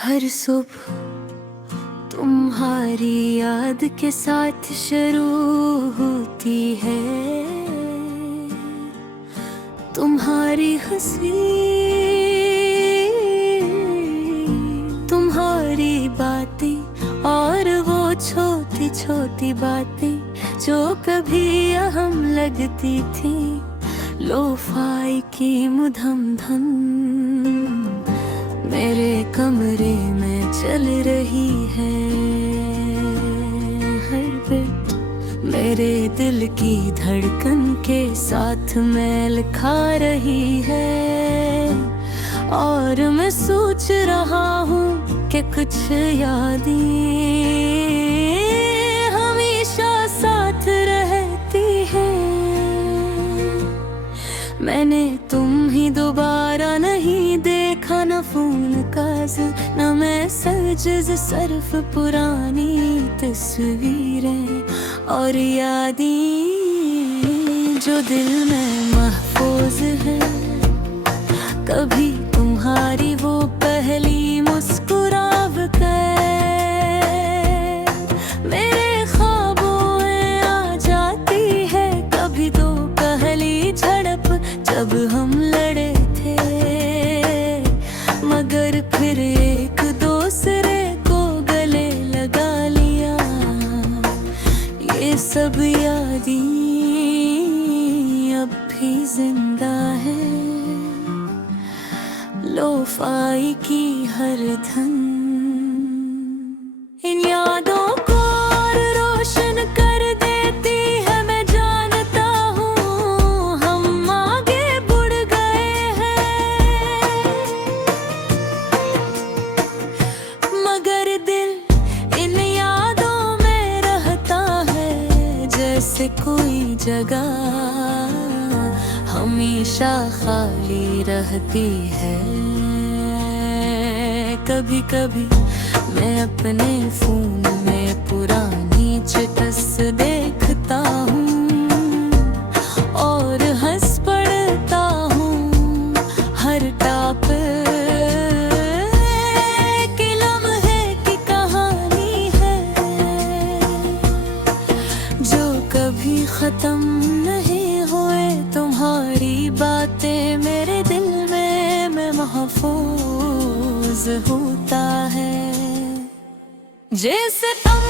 हर सुबह तुम्हारी याद के साथ शुरू होती है। तुम्हारी हंसी, तुम्हारी बातें और वो छोटी छोटी बातें जो कभी अहम लगती थी। लोफाई की मुधम धन मेरे कमरे में चल रही है। हर बिट मेरे दिल की धड़कन के साथ मेल खा रही है। और मैं सोच रहा हूँ कि कुछ यादें हमेशा साथ रहती हैं। मैंने तुम ही दोबारा नहीं देखा, न फोन काज न मैसेज, सिर्फ पुरानी तस्वीरें और यादें जो दिल में महफूज है। कभी तुम्हारी वो पहली मुस्कुराहट मेरे ख्वाबों में आ जाती है। कभी तो पहली झड़प जब हम लड़े थे, मगर फिर एक दूसरे को गले लगा लिया। ये सब यादें अब भी जिंदा है। लोफाई की हर धन इन यादों को और रोशन कर देती है। मैं जानता हूँ हम आगे बढ़ गए हैं, मगर दिल इन यादों में रहता है। जैसे कोई जगह हमेशा खाली रहती है। कभी कभी मैं अपने फोन में पुरानी चिट्स देखता हूँ और हंस पड़ता हूँ। हर टॉप के लम्हे की कहानी है जो कभी खत्म नहीं हुए। तुम्हारी बातें मेरे दिल में महफूज होता है। जैसे तुम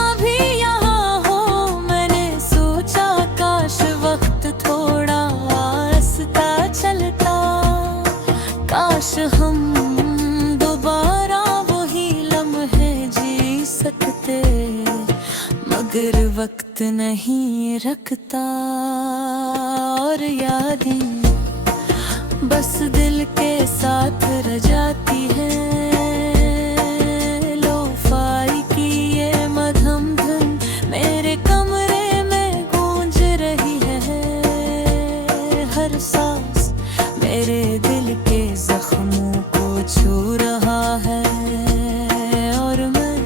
अभी यहाँ हो, मैंने सोचा काश वक्त थोड़ा आस्ता चलता। काश हम दोबारा वही लम्हे जी सकते, मगर वक्त नहीं रखता। और यादें बस दिल के साथ रह जाती है। लोफाई की ये मधम धुन मेरे कमरे में गूंज रही है। हर सांस मेरे दिल के जख्मों को छू रहा है। और मैं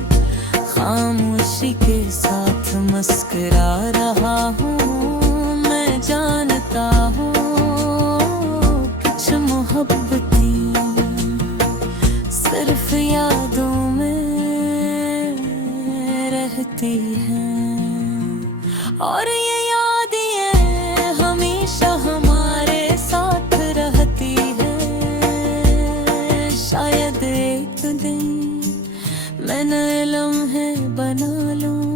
खामोशी के साथ मुस्कुरा रहा हूँ। मैं जानता हूँ कुछ मोहब्बतें सिर्फ यादों में रहती हैं। और ये यादें हमेशा हमारे साथ रहती हैं। शायद एक दिन मैं नए लम्हे बना लूं,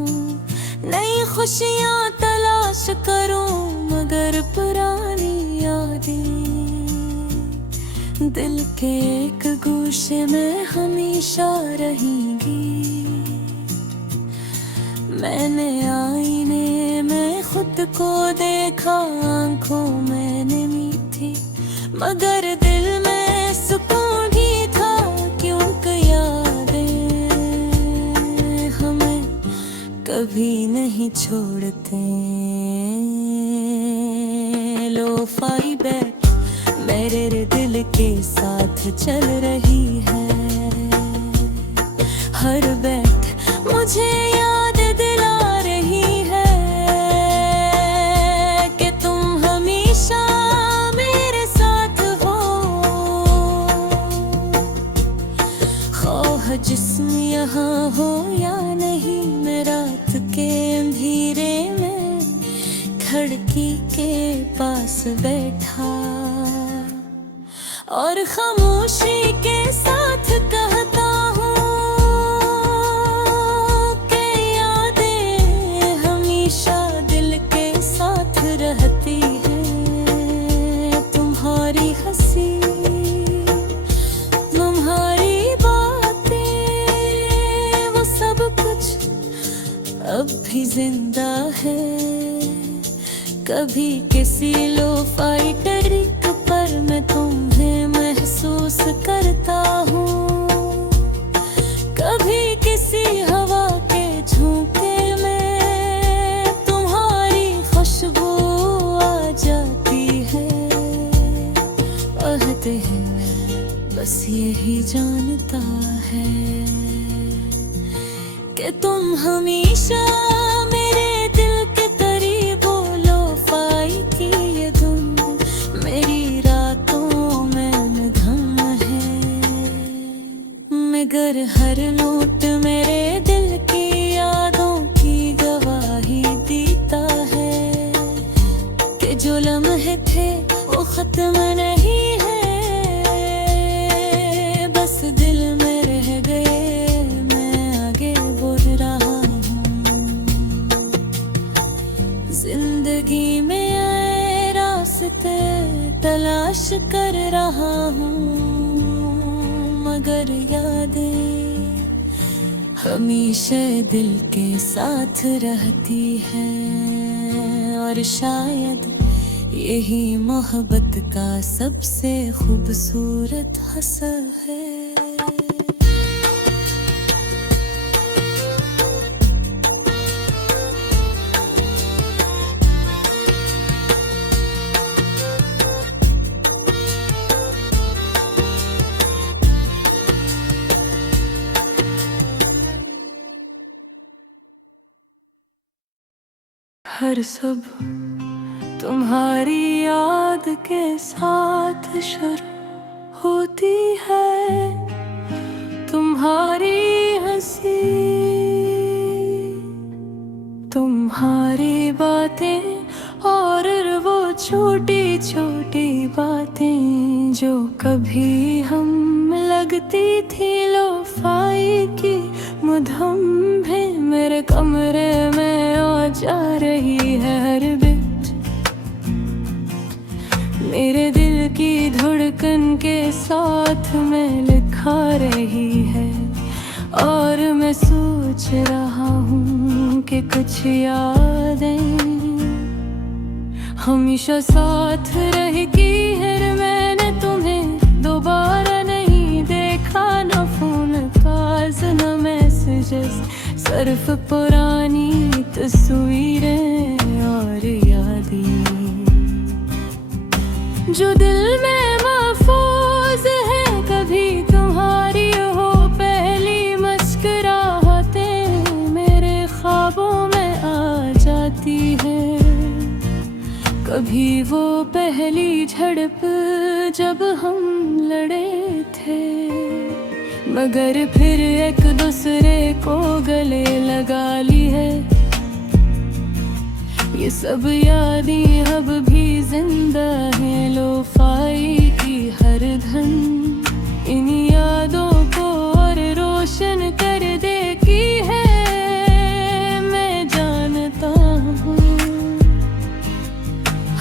नई खुशियाँ तलाश करूं, मगर पुरानी यादें दिल के एक गोशे में हमेशा रहेंगी। मैंने आईने में खुद को देखा, आंखों में नमी थी, मगर दिल में सुकून भी था। क्योंकि यादें हमें कभी नहीं छोड़ते। लोफाई बैठ मेरे दिल के साथ चल रही है। हर बैठ मुझे याद दिला रही है कि तुम हमेशा मेरे साथ हो। जिस्म यहाँ हो या नहीं, मैं रात के अंधेरे में खिड़की के पास बैठा और खामोशी के साथ कहता हूँ कि यादें हमेशा दिल के साथ रहती हैं। तुम्हारी हंसी, तुम्हारी बातें, वो सब कुछ अब भी जिंदा है। कभी किसी लो-फाई ट्रैक पर मैं तुम्हें महसूस करता हूँ, कभी किसी हवा के झोंके में तुम्हारी खुशबू आ जाती है। कहते हैं बस यही जानता है कि तुम हमेशा मेरे दिल के करीब हो। लो-फाई की ये धुन मेरी रातों में निधन है, मगर हर नोट मेरे दिल की यादों की गवाही देता है कि जो लम्हे थे वो खत्म नहीं है, बस दिल में रह गए, मैं आगे बढ़ रहा हूँ। जिंदगी में आए रास्ते तलाश कर रहा हूँ, मगर यादें हमेशा दिल के साथ रहती हैं। और शायद यही मोहब्बत का सबसे खूबसूरत असर है। हर सब तुम्हारी याद के साथ शुरू होती है। तुम्हारी हंसी, तुम्हारी बातें और वो छोटी छोटी बातें जो कभी हम लगती थी लो-फाई की मधुम भी मेरे कमरे में आ जा रही है। हर बिट मेरे दिल की धड़कन के साथ में लिखा रही है, और मैं सोच रहा हूँ कि कुछ यादें हमेशा साथ रहेगी। है मैंने तुम्हें दोबारा नहीं देखा, न फोन कॉल्स न मैसेजेस, सिर्फ पुरानी तस्वीरें और यादें जो दिल में महफूज है। कभी तुम्हारी हो पहली मुस्कुराहटें मेरे ख्वाबों में आ जाती है। कभी वो पहली झड़प जब हम लड़े थे, मगर फिर एक दूसरे को गले लगा ली है। ये सब यादें अब भी जिंदा हैं। लो-फाई की हर धन इन यादों को और रोशन कर देती है। मैं जानता हूँ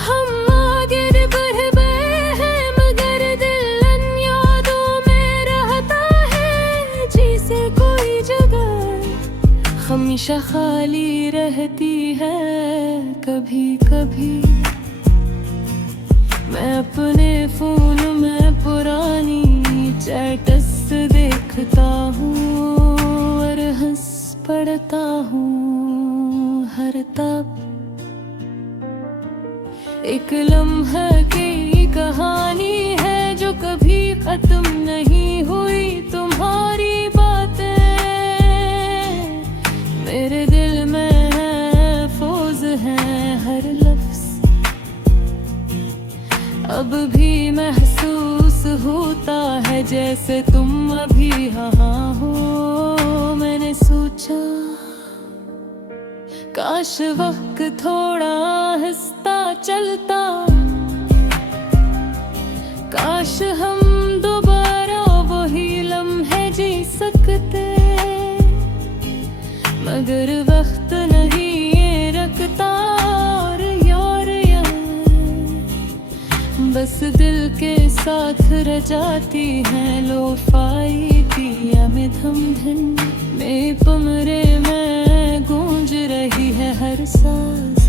हम आगे बढ़ गए हैं, मगर दिल इन यादों में रहता है। जिसे कोई जगह हमेशा खाली रहती है। कभी कभी मैं अपने फोन में पुरानी चैट्स देखता हूँ और हंस पड़ता हूँ। हर तब एक लम्हा की कहानी है जो कभी खत्म नहीं हुई। तुम्हारी बातें मेरे दिल में महफूज हैं। हर लफ्ज अब भी महसूस होता है जैसे तुम अभी यहाँ हो। काश वक्त थोड़ा आहिस्ता चलता, काश हम दोबारा वही लम्हे जी सकते, मगर वक्त नहीं ये रखता। और यार बस दिल के साथ रजाती है लोफाई पिया में धम धन, मेरे कमरे में गूंज रही है हर सांस,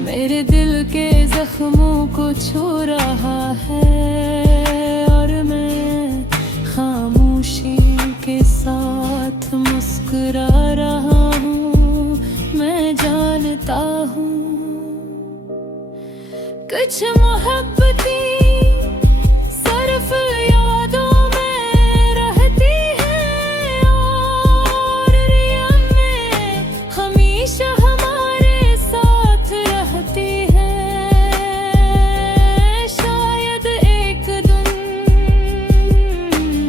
मेरे दिल के जख्मों को छू रहा है। और मैं खामोशी के साथ मुस्कुरा रहा हूँ, मैं जानता हूँ कुछ मोहब्बती सिर्फ यादों में रहती है, और रिया में हमेशा हमारे साथ रहती है। शायद एक दिन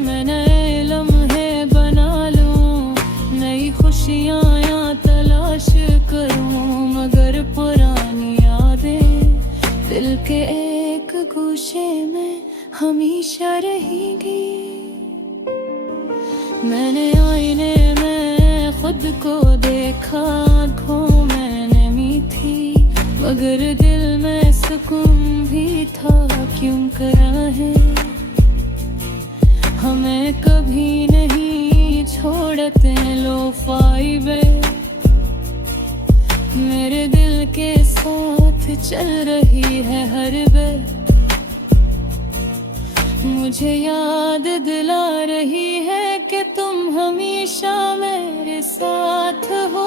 मैं नए लम्हे बना लूं, नई खुशियाँ यहाँ तलाश करूं, मगर पुरानी यादें दिल के एक गोशे में हमेशा रहेगी। मैंने आईने में खुद को देखा, आँखों में नमी थी, मगर दिल में सुकून भी था। क्यों करा है हमें कभी नहीं छोड़ते लोफाई बे, मेरे दिल के साथ चल रही है हर बेर, मुझे याद दिला रही है कि तुम हमेशा मेरे साथ हो।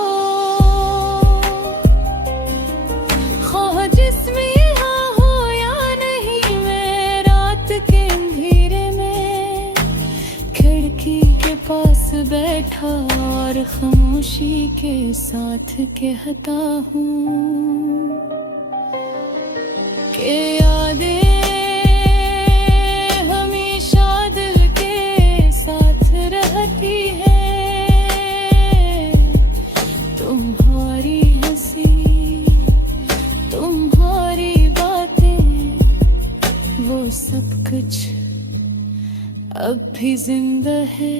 ख्वाह जिसमें यहाँ हो या नहीं, मैं रात के अंधेरे में खिड़की के पास बैठा और खामोशी के साथ कहता हूँ कि यादें हमेशा दिल के साथ रहती है। तुम्हारी हंसी, तुम्हारी बातें, वो सब कुछ अब भी जिंदा है।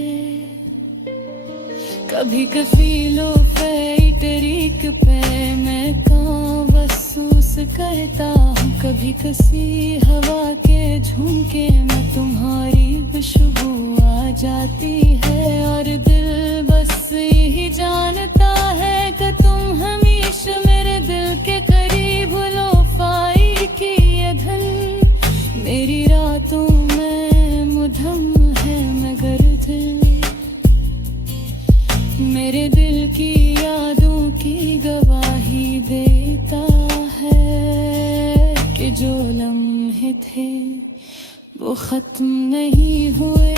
कभी कफीलो पे तरीक पे मैं कहाँ महसूस करता हूँ, कभी किसी हवा के झोंके में तुम्हारी खुशबू आ जाती है, और दिल बस यही जानता है कि तुम हमेशा मेरे दिल के करीब लोफाई की ये धन, मेरी रातों में मुधम है मगर दिल मेरे दिल की यादों की गवाही देता है कि जो लम्हे थे वो खत्म नहीं हुए,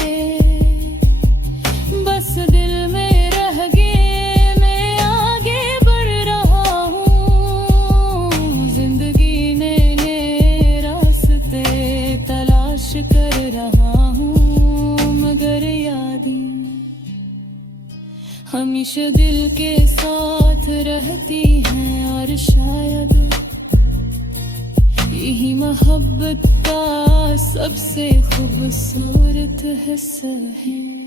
बस दिल में रह गए। मैं आगे बढ़ रहा हूँ, जिंदगी ने रास्ते तलाश कर रहा हूँ, मगर यादें हमेशा दिल के साथ रहती हैं। और शायद यही मोहब्बत का सबसे खूबसूरत हिस्सा है।